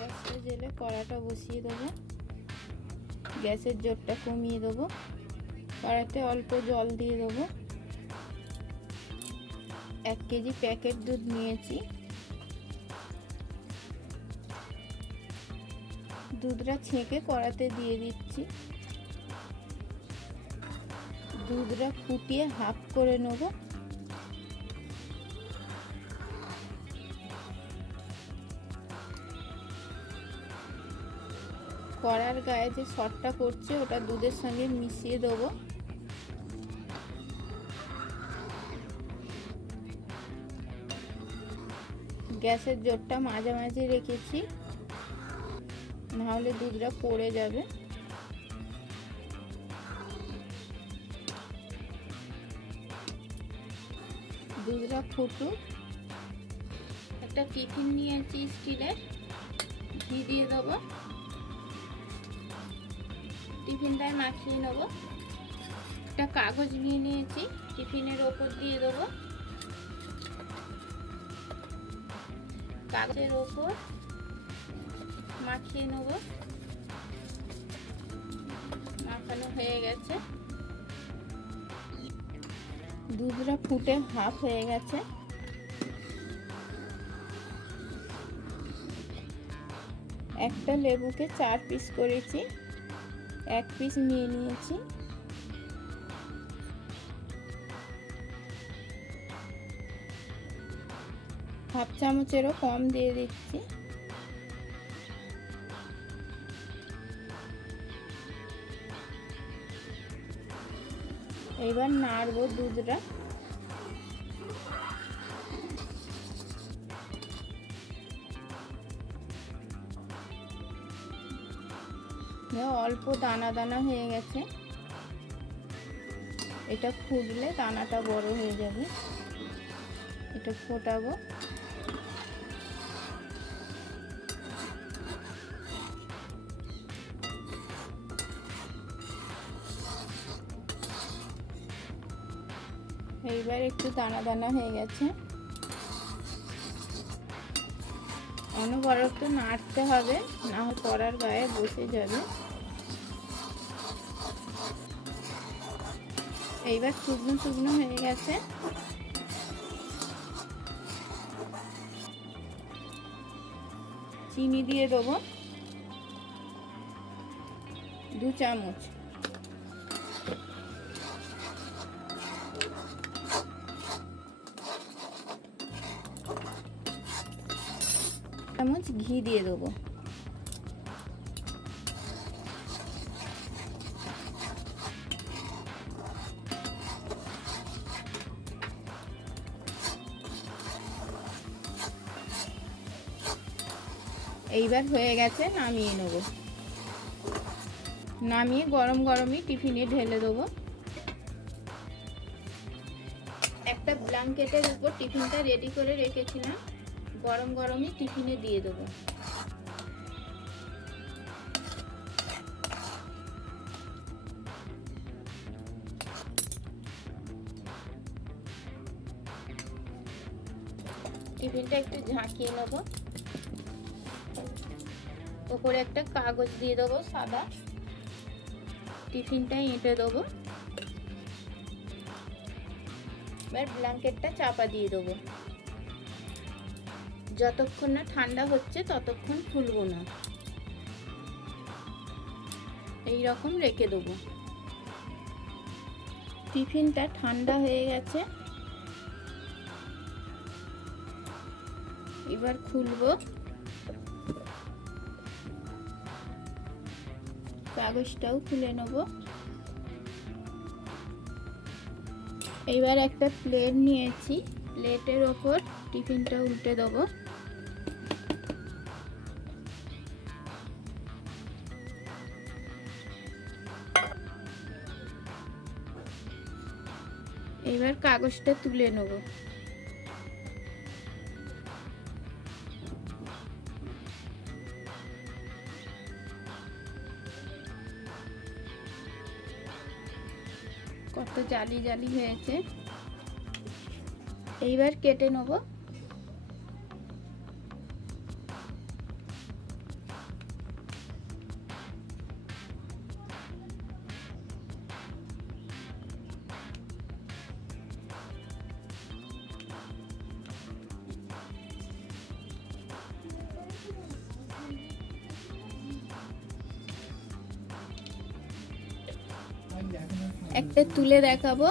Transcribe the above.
গ্যাসটা জেলে কড়াটা বসিয়ে দেবো। গ্যাসের জোরটা কমিয়ে দেবো। কড়াতে অল্প জল দিয়ে দেবো। 1 কেজি প্যাকেট দুধ নিয়েছি। দুধটা ছেঁকে কড়াতে দিয়ে দিচ্ছি। দুধটা ফুটিয়ে হাফ করে নেব। কড়ার গায়ে যে সরটা পড়ছে ওটা দুধের সঙ্গে মিশিয়ে দেবো। গ্যাসের জোরটা মাঝামাঝি রেখেছি, নাহলে দুধটা পড়ে যাবে। দুধটা ফুটুক। একটা টিফিন নিয়েছি স্টিলের, ঘি দিয়ে দেবো। টিফিনটায় মাখিয়ে নেব। একটা কাগজ নিয়ে নিয়েছি, টিফিনের ওপর দিয়ে দেবো। কাগজের ওপর মাখিয়ে নেব। মাখানো হয়ে গেছে। দুধটা ফুটে হাফ হয়ে গেছে। একটা লেবুকে 4 পিস করেছি, 1 পিস নিয়ে নিয়েছি। হাফ চামচেরও কম দিয়ে দিচ্ছি। এবার নাড়বো দুধটা। অল্প দানা দানা হয়ে গেছে। এটা ফুটলে দানাটা বড় হয়ে যাবে। এটা ফোটাবো। এইবার একটু দানা দানা হয়ে গেছে। অনবরত নাড়তে হবে, না হলে কড়ার গায়ে বসে যাবে। এইবার শুকনো শুকনো হয়ে গেছে। চিনি দিয়ে দেবো 2 চামচ। চামচ ঘি দিয়ে দেবো। এইবার হয়ে গেছে, নামিয়ে নেব। নামিয়ে গরম গরমই টিফিনে ঢেলে দেবো। একটা ব্ল্যাঙ্কেটের উপর টিফিনটা রেডি করে রেখেছিলাম, গরম গরমই টিফিনে দিয়ে দেবো। টিফিনটা একটু ঝাঁকিয়ে নেব। ওপরে একটা কাগজ দিয়ে দেবো সাদা। টিফিনটা এঁটে দেবো। এবার ব্ল্যাঙ্কেটটা চাপা দিয়ে দেবো। যতক্ষণ না ঠান্ডা হচ্ছে ততক্ষণ খুলবো না। এই রকম রেখে দেবো। টিফিনটা ঠান্ডা হয়ে গেছে। এবার খুলবো। কাগজটাও খুলে নেব। এবার একটা প্লেট নিয়েছি, প্লেটের ওপর টিফিনটা উল্টে দেবো। এবার কাগজটা তুলে নেব। কত জালি জালি হয়েছে। এইবার কেটে নেব। একটা তুলে দেখাবো।